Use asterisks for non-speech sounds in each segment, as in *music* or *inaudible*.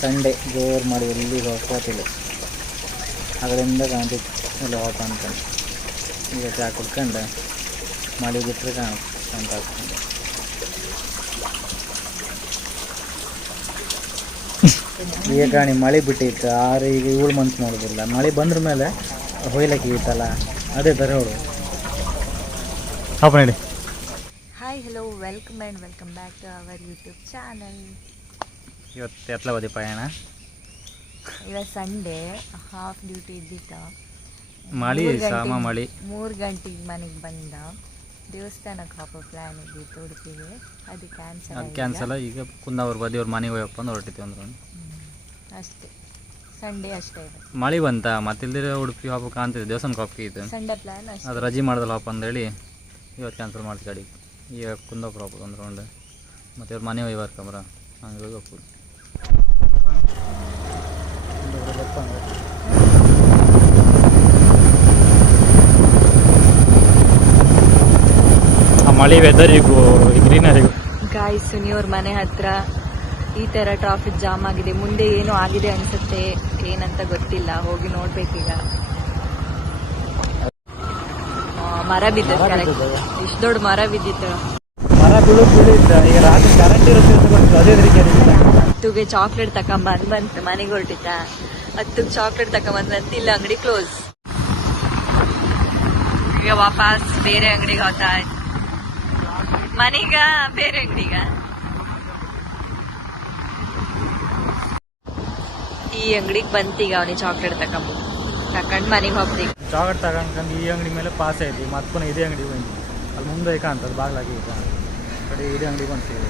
Sunday ಜೋರು ಮಾಡಿ ಎಲ್ಲಿ ಹೋಗ್ತಿಲ್ಲ ಅದರಿಂದ ಗಾಂಧಿ ಎಲ್ಲ ಹೋಗ ಅನ್ಕೊಂಡು ಈಗ ಚಾ ಕುಡ್ಕೊಂಡು ಮಳೆ ಬಿಟ್ಟರೆ ಕಾಣುತ್ತೆ ಅಂತ ಹಾಕ್ಕೊಂಡು ಈಗ ಕಾಣಿ ಮಳೆ ಬಿಟ್ಟಿತ್ತು ಆರು ಈಗ ಏಳು ಮಂತ್ ನೋಡೋದಿಲ್ಲ. ಮಳೆ ಬಂದ್ರ ಮೇಲೆ ಹೊಯ್ಲಕ್ಕೆ ಇತ್ತಲ್ಲ ಅದೇ ಥರ ಅವಳು ಹಾಪ ಹೇಳಿ. Hi hello welcome and welcome back to our YouTube channel ಇವತ್ತು ಎತ್ಲ ಬದಿ ಪಯಣ? ಇವತ್ತು ಸಂಡೇ ಹಾಫ್ ಡ್ಯೂಟಿ ಇದ್ದಿತ್ತ. ಮಳಿ ಸಾಮ ಮಳಿ. ಮೂರು ಗಂಟೆಗೆ ಮನೆಗೆ ಬಂದ. ದೇವಸ್ಥಾನಕ್ಕೆ ಹಾಕೋ ಪ್ಲ್ಯಾನ್ ಇದ್ದಿತ್ತು ಉಡುಪಿಗೆ. ಅದು ಕ್ಯಾನ್ಸಲ್ ಅದು ಕ್ಯಾನ್ಸಲ್ ಈಗ ಕುಂದಾವ್ರು ಬದಿ ಅವ್ರ ಮನೆಗೆ ಹೋಯಪ್ಪ ಅಂದ್ರೆ ಹೊರಟಿತ್ತು ಅಂದ್ರು. ಅಷ್ಟೇ. ಸಂಡೇ ಅಷ್ಟೇ ಇದೆ. ಮಳೆ ಬಂತ? ಮತ್ತಿಲ್ದಿರ ಉಡುಪಿ ಹಾಕೋ ಕಾಣ್ತಿದೆ ದೇವಸ್ಥಾನಕ್ಕೆ ಹಾಕಿ ಇತ್ತು ಸಂಡೇ ಪ್ಲ್ಯಾನ್ ಅಷ್ಟೇ. ಅದು ರಜೆ ಮಾಡ್ದಲ್ಲ ಹಬ್ಬ ಅಂದೇಳಿ ಇವತ್ತು ಕ್ಯಾನ್ಸಲ್ ಮಾಡ್ತೀವಿ ಗಾಡಿ ಈಗ ಕುಂದಾಪುರ ಹಬ್ಬ ಅಂದ್ಕೊಂಡು ಮತ್ತೆ ಅವ್ರ ಮನೆ ಹೋಗಿ ಬರ್ಕಂಬ್ರ ಹಂಗೆ ಹೋಗಿ ಹೋಗ್ಬೋದು ಆ ಮಳೆ ವೆದರಿಗೂ ಗ್ರೀನರಿಗೂ ಗಾಯ್ಸ್ ಸುನಿಯವ್ರ ಮನೆ ಹತ್ರ ಈ ತರ ಟ್ರಾಫಿಕ್ ಜಾಮ್ ಆಗಿದೆ. ಮುಂದೆ ಏನು ಆಗಿದೆ ಅನ್ಸುತ್ತೆ ಏನಂತ ಗೊತ್ತಿಲ್ಲ. ಹೋಗಿ ನೋಡ್ಬೇಕೀಗ. ಆ, ಮರ ಬಿದ್ದ ಇಷ್ಟ ಕರೆಕ್ಟ್? ಇಷ್ಟು ದೊಡ್ಡ ಮರ ಬಿದ್ದಿತ್ತು. ಮರ ಬೀಳು ಬೀಳಿದ್ದ ಈಗ ರಾತ್ರಿ ಕರೆಂಟ್ ಇರುತ್ತೆ ಅದೇ ಚಾಕ್ಲೇಟ್ ತಕೊಂಬಂದ್ ಬಂತು ಮನೆಗೆ ಹೊರಟಿತ್ತ ಹತ್ತುಗೆ ಚಾಕ್ಲೇಟ್ ತಗೊಂಡ್ಬಂದ್ರಂತ ಇಲ್ಲ ಅಂಗಡಿ ಕ್ಲೋಸ್ ಈಗ ವಾಪಸ್ ಬೇರೆ ಅಂಗಡಿಗೆ ಹೋಗ್ತಾ ಮನೆಗ ಬೇರೆ ಅಂಗಡಿಗ? ಈ ಅಂಗಡಿಗೆ ಬಂತೀಗ ಅವನಿಗೆ ಚಾಕ್ಲೇಟ್ ತಕೊಂಬ ತಕೊಂಡ್ ಮನೆಗೆ ಹೋಗ್ತೀವಿ ಚಾಕ್ಲೇಟ್ ತಗೊಂಡ್ಕೊಂಡು ಈ ಅಂಗಡಿ ಮೇಲೆ ಪಾಸ್ ಐತಿ ಮತ್ತೆ ಇದೇ ಅಂಗಡಿ ಬಂದು ಅಲ್ಲಿ ಮುಂದೆ ಕಾಣ್ತದೆ ಬಾಗ್ಲಾಗಿ ಈಗ ಕಡೆ ಇದೇ ಅಂಗಡಿ ಬಂತೀವಿ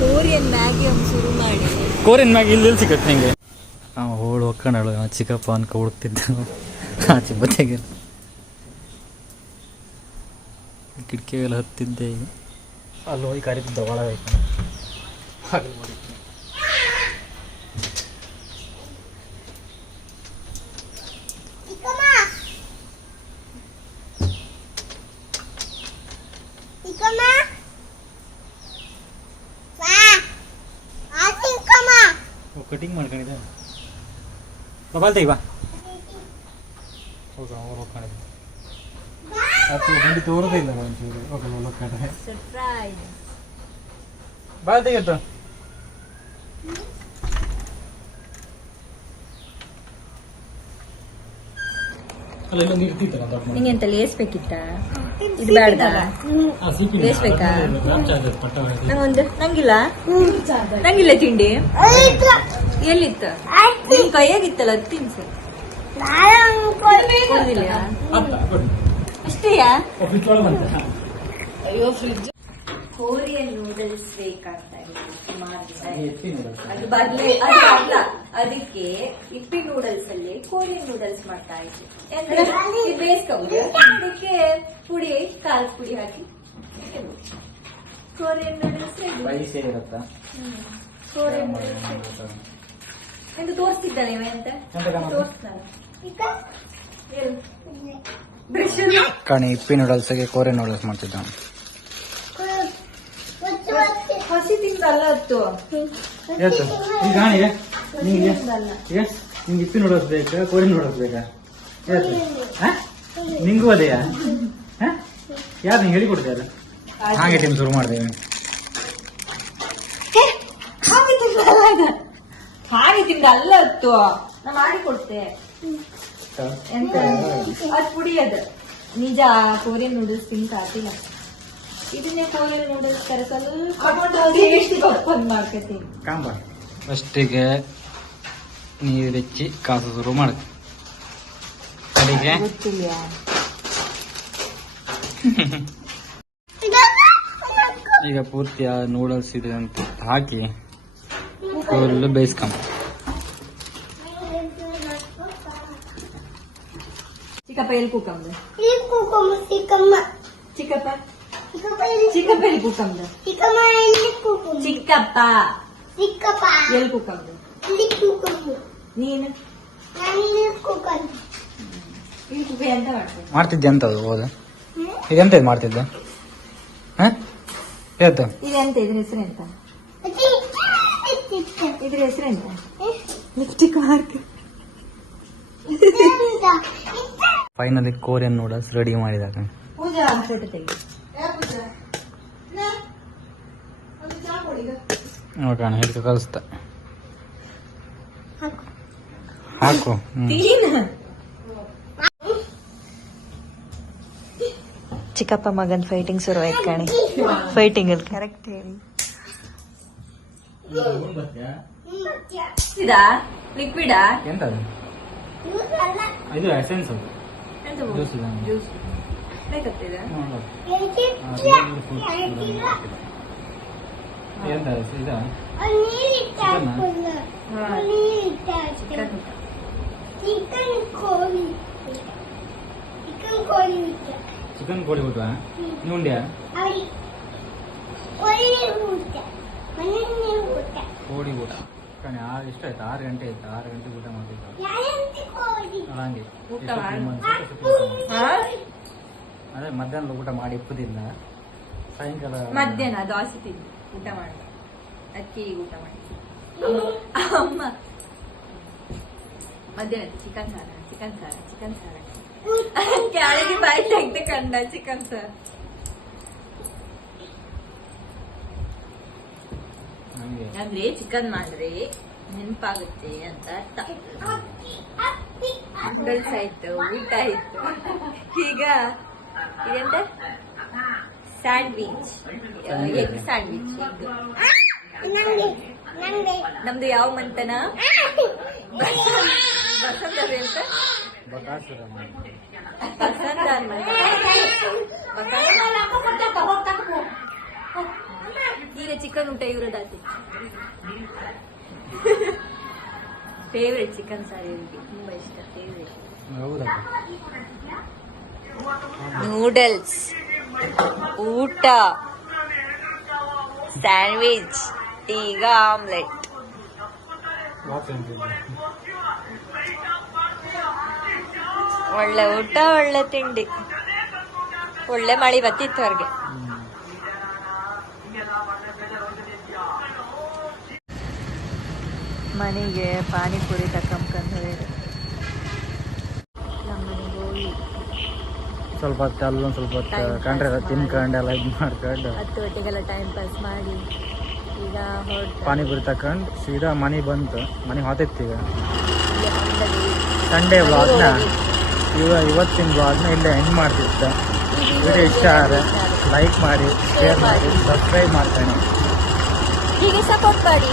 ಕೋರಿಯನ್ ಮ್ಯಾಗಿ ಒಂದು ಶುರು ಮಾಡಿ. ಕೋರಿಯನ್ ಮ್ಯಾಗಿ ಇಲ್ಲಿ ಸಿಗತ್ತೆ ನಿಂಗೆ? ಅವ ಹೋಳು ಹೊಕ್ಕಣಳು ಚಿಕ್ಕಪ್ಪ ಅನ್ಕ ಹುಡುಕ್ತಿದ್ದ. ಆಚೆ ಕಿಟಕಿ ಕಿಟಕಿಗೆಲ್ಲ ಹತ್ತಿದ್ದೆ ಈಗ. ಅಲ್ಲಿ ಹೋಗಿ ಕರಿತಿದ್ದ ಒಳಗೆ ಕಟಿಂಗ್ ಮಾಡ್ಕೊಂಡಿದ್ದೆ? ಮೊಬೈಲ್ ತೆಗಿ ಬಾ ಹೌದಾ ಅವ್ರು ಹೋಗ್ಕೊಂಡಿದ್ದೆ ಅದು ಬಂದು ತೋರದೇ ಇಲ್ಲ ಒಂಚೂರು ಹೋಗಲ್ಲ ಹೋಗ್ಕೊಂಡ್ರೆ ಸರ್ಪ್ರೈಸ್ ಬಾಯ್ ತೆಗಿತ್ತು ಅಲ್ಲೆಲ್ಲ ನೀರ್ತಿತ್ತಲ್ಲ ದೊಡ್ಡ ಮನೆ. ನಿಂಗೆ ಎಂತ ಲೇಸ್ ಬೇಕಿತ್ತ ಇದು ಬೇಡ ಆ, ಸಿಕ್ಕಿಲ್ಲ. ಲೇಸ್ ಬೇಕಾ? ಅದನ್ನ ಗ್ರಾಮ್ ಚಾರ್ಜರ್ ಪಟ್ಟ ಹೊಡೆದು. ನಂಗೊಂದು ನಂಗಿಲ್ಲ ನಂಗಿಲ್ಲ ತಿಂಡಿ ಎಲ್ಲಿತ್ತು? ನಿನ್ ಕೈಯಾಗಿತ್ತಲ್ಲ ಅದು ತಿನ್ಸು. ಕೊಡುದಿಲ್ಲ. ಅಷ್ಟೇಯಾ? ಓ, ಫ್ರಿಜ್ ಕೋರಿಯನ್ ನೂಡಲ್ಸ್ ಬೇಕಾಗ್ತಾ ಇದೆ ಸುಮಾರು ಅದು ಎತ್ತಿ ನೋಡಲ್ಲ. ಅದು ಬರ್ಲೇ ಅದು ಅಲ್ಲ. ಅದಕ್ಕೆ ಇಪ್ಪಿ ನೂಡಲ್ಸ್ ಅಲ್ಲಿ ಕೋರಿಯನ್ ನೂಡಲ್ಸ್ ಮಾಡ್ತಾ ಇದ್ದೆ. ಯಾಕಂದ್ರೆ ಬೇಯಿಸ್ಕೊಂಡು ಅದಕ್ಕೆ ಪುಡಿ ಕಾಲ್ ಪುಡಿ ಹಾಕಿ ಕೋರಿಯನ್ ನೂಡಲ್ಸ್ ಕೋರಿಯನ್ ನೂಡಲ್ಸ್ ಎಂದು ತೋರಿಸ್ತಿದ್ದಾನೆ ಅಂತ ಕಣಿ ಇಪ್ಪಿ ನೂಡಲ್ಸ್ಗೆ ಕೋರೆ ನೂಡಲ್ಸ್ ಮಾಡ್ತಿದ್ದ ಹಸಿ ತಿಂದಲ್ಲ ಈಗ ಕಾಣಿಗೆ ನಿಂಗೆ ನಿಂಗೆ ಇಪ್ಪಿ ನೂಡಲ್ಸ್ ಬೇಕಾ? ಕೋರಿ ನೂಡಲ್ಸ್ ಬೇಕಾ? ನಿಂಗೂ ಅದೇಯಾ? ಹಾ? ಯಾರು ನಿಂಗೆ ಹೇಳಿಕೊಡ್ತಾರೆ? ಹಾಗೆ ಟೀಮ್ ಶುರು ಮಾಡ್ದೇವೆ. ತಿಂದ ಅಲ್ಲ ಹತ್ತು. ನಾ ಮಾಡಿ ಕೊಡ್ತೆ ಎಂತ? ಅದ್ ಪುಡಿ ಅದು. ನಿಜ ಕೊರಿಯನ್ ನೂಡಲ್ಸ್ ತಿಂತ ಆತಿಲ್ಲ ಇದನ್ನೇ ಕೊರಿಯನ್ ನೂಡಲ್ಸ್ ಕರೆಸಲು ಮಾಡ್ಕೊತೀನಿ. ಕಾಂಬ. ಫಸ್ಟಿಗೆ ನೀರು ಹೆಚ್ಚಿ ಕಾಸು ಶುರು ಮಾಡ. ಕಡೆಗೆ. ಗೊತ್ತಿಲ್ಲ *laughs* ಈಗ ಪೂರ್ತಿ ಆ ನೂಡಲ್ಸ್ ಇದೆ ಅಂತ ಹಾಕಿ. ಫುಲ್ ಬೇಯಿಸ್ಕೊಂಬ ಚಿಕ್ಕಪ್ಪ ಎಲ್ಲಿ ಕೂಕಂಬ ಚಿಕ್ಕಪ್ಪ? ಚಿಕ್ಕಪ್ಪ ಎಲ್ಲಿ ಚಿಕ್ಕಮ್ಮ ಎಲ್ಲಿ ಚಿಕ್ಕಪ್ಪ. ಚಿಕ್ಕಪ್ಪ. ಎಲ್ಲಿ ನೀನು? likukum. ಇಲ್ಲಿ ಕುಕ ಎಂತ ಮಾಡ್ತೀನಿ ಮಾಡ್ತಿದ್ದೆ ಅಂತ ಅದು ಹೋದ. ಇದೆಂತ ಇದು ಮಾಡ್ತಿದ್ದೆ? ಹಾ? ಹೇಳ್ತು. ಇದೆಂತ ಇದ್ರ ಹೆಸರು ಎಂತ? ಇದ್ರ ಹೆಸರೇನು lipstick mark finally Korean noodles ready ಮಾಡಿದಾಗ ಪೂಜಾ ಫೋಟೋ ತೆಗಿ ನೋಡೋಣ ಹಿಡ್ಕ ಕಲಿಸ್ತ. ಹಾಕು. ಚಿಕ್ಕಪ್ಪ ಮಗನ್ ಫೈಟಿಂಗ್ ಶುರು ಆಯ್ತು ಕಾಣಿ. ಫೈಟಿಂಗ್ ಅಲ್ಲಿ. ಕರೆಕ್ಟ್ ಹೇಳಿ. ಇದಾ ಲಿಕ್ವಿಡಾ ಎಂತ ಅದು ಇದು? ಎಸೆನ್ಸ್ ಜ್ಯೂಸ್ ಜ್ಯೂಸ್ ಬೇಕತ್ತಿದ ಎಂತ ಇದು? ಚಿಕನ್? ಕೋಳಿ ಚಿಕನ್ ಕೋಳಿ ಚಿಕನ್ ಕೋಳಿ ಊಟ ನೀವು ಉಂಡ್ಯಾ ಕೋಳಿ ಊಟ ಮನೆಯಲ್ಲಿ ಊಟ. ಕಣೆ ಆರು ಎಷ್ಟು ಆಯ್ತು? ಆರು ಗಂಟೆ ಆಯ್ತು? ಆರು ಗಂಟೆಗೆ ಊಟ ಮಾಡಿದ್ದು ಹಂಗೆ. ಅದೇ ಮಧ್ಯಾಹ್ನ ಊಟ ಮಾಡಿ ಇಪ್ಪದಿಲ್ಲ ಸಾಯಂಕಾಲ ಮಧ್ಯಾಹ್ನ ದೋಸೆ ತಿಂದು ಊಟ ಮಾಡಿ ಅಕ್ಕಿ ಊಟ ಮಾಡಿ. ಅಮ್ಮ ಮಧ್ಯಾಹ್ನ ಚಿಕನ್ ಸಾರ ಚಿಕನ್ ಸಾರ ಚಿಕನ್ ಸಾರ. ಕೆಳಗೆ ಬಾಯಿ ತೆಗ್ದು ಕಂಡ ಚಿಕನ್ ಸಾರ್. ಅಂದ್ರೆ ಚಿಕನ್ ಮಾಡ್ರಿ ನೆನಪಾಗುತ್ತೆ ಅಂತ ಅರ್ಥ. ನೂಡಲ್ಸ್ ಆಯ್ತು ಊಟ ಆಯ್ತು. ಈಗ ಇದೆಂತ? ಸ್ಯಾಂಡ್ವಿಚ್ ಎಗ್ ಸ್ಯಾಂಡ್ವಿಚ್ ನಮ್ದು ಯಾವ ಮಂತನ? ಬಸಂತ ಅಂತ? ಬಸಂತ ಮಂತ ಈಗ ಚಿಕನ್ ಊಟ ಇರೋದಾತಿ ಫೇವ್ರೆಟ್ ಚಿಕನ್ ಸಾರಿ ಇವರಿಗೆ ತುಂಬಾ ಇಷ್ಟ ಫೇವ್ರೆಟ್ ನೂಡಲ್ಸ್ ಊಟ. ಸ್ಯಾಂಡ್ವಿಚ್ ಈಗ ಆಮ್ಲೆಟ್ ಒಳ್ಳೆ ಊಟ ಒಳ್ಳೆ ತಿಂಡಿ. ಒಳ್ಳೆ ಮಳಿ ಬತ್ತಿತ್ತು ಅವ್ರಿಗೆ. ಮನೆಗೆ ಪಾನಿಪುರಿ ತಕೊಂಬಂದು ಸ್ವಲ್ಪ ಹೊತ್ತು ಅಲ್ಲೊಂದು ಸ್ವಲ್ಪ ಹೊತ್ತು ಕಂಡ್ರೆ ತಿನ್ಕೊಂಡು ಎಲ್ಲ ಇದು ಮಾಡ್ಕೊಂಡು. ಹತ್ತು ಗಂಟೆಗೆಲ್ಲ ಟೈಮ್ ಪಾಸ್ ಮಾಡಿ. ಈಗ ಹೊರಟ ಪಾನಿಪುರಿ ತಕೊಂಡು ಸೀದಾ ಮನೆ ಬಂತು. ಮನೆ ಹೊತ್ತಿತ್ತೀಗ ಸಂಡೆ ಬ್ಲಾಗ್ನ ಇವ ಇವತ್ತಿನ ಬ್ಲಾಗ್ನ ಇಲ್ಲೇ ಎಂಡ್ ಮಾಡ್ತಿತ್ತು ವಿಡಿಯೋ ಇಷ್ಟ ಆದರೆ ಲೈಕ್ ಮಾಡಿ ಶೇರ್ ಮಾಡಿ ಸಬ್ಸ್ಕ್ರೈಬ್ ಮಾಡ್ತೇನೆ ಹೀಗೆ ಸಪೋರ್ಟ್ ಮಾಡಿ.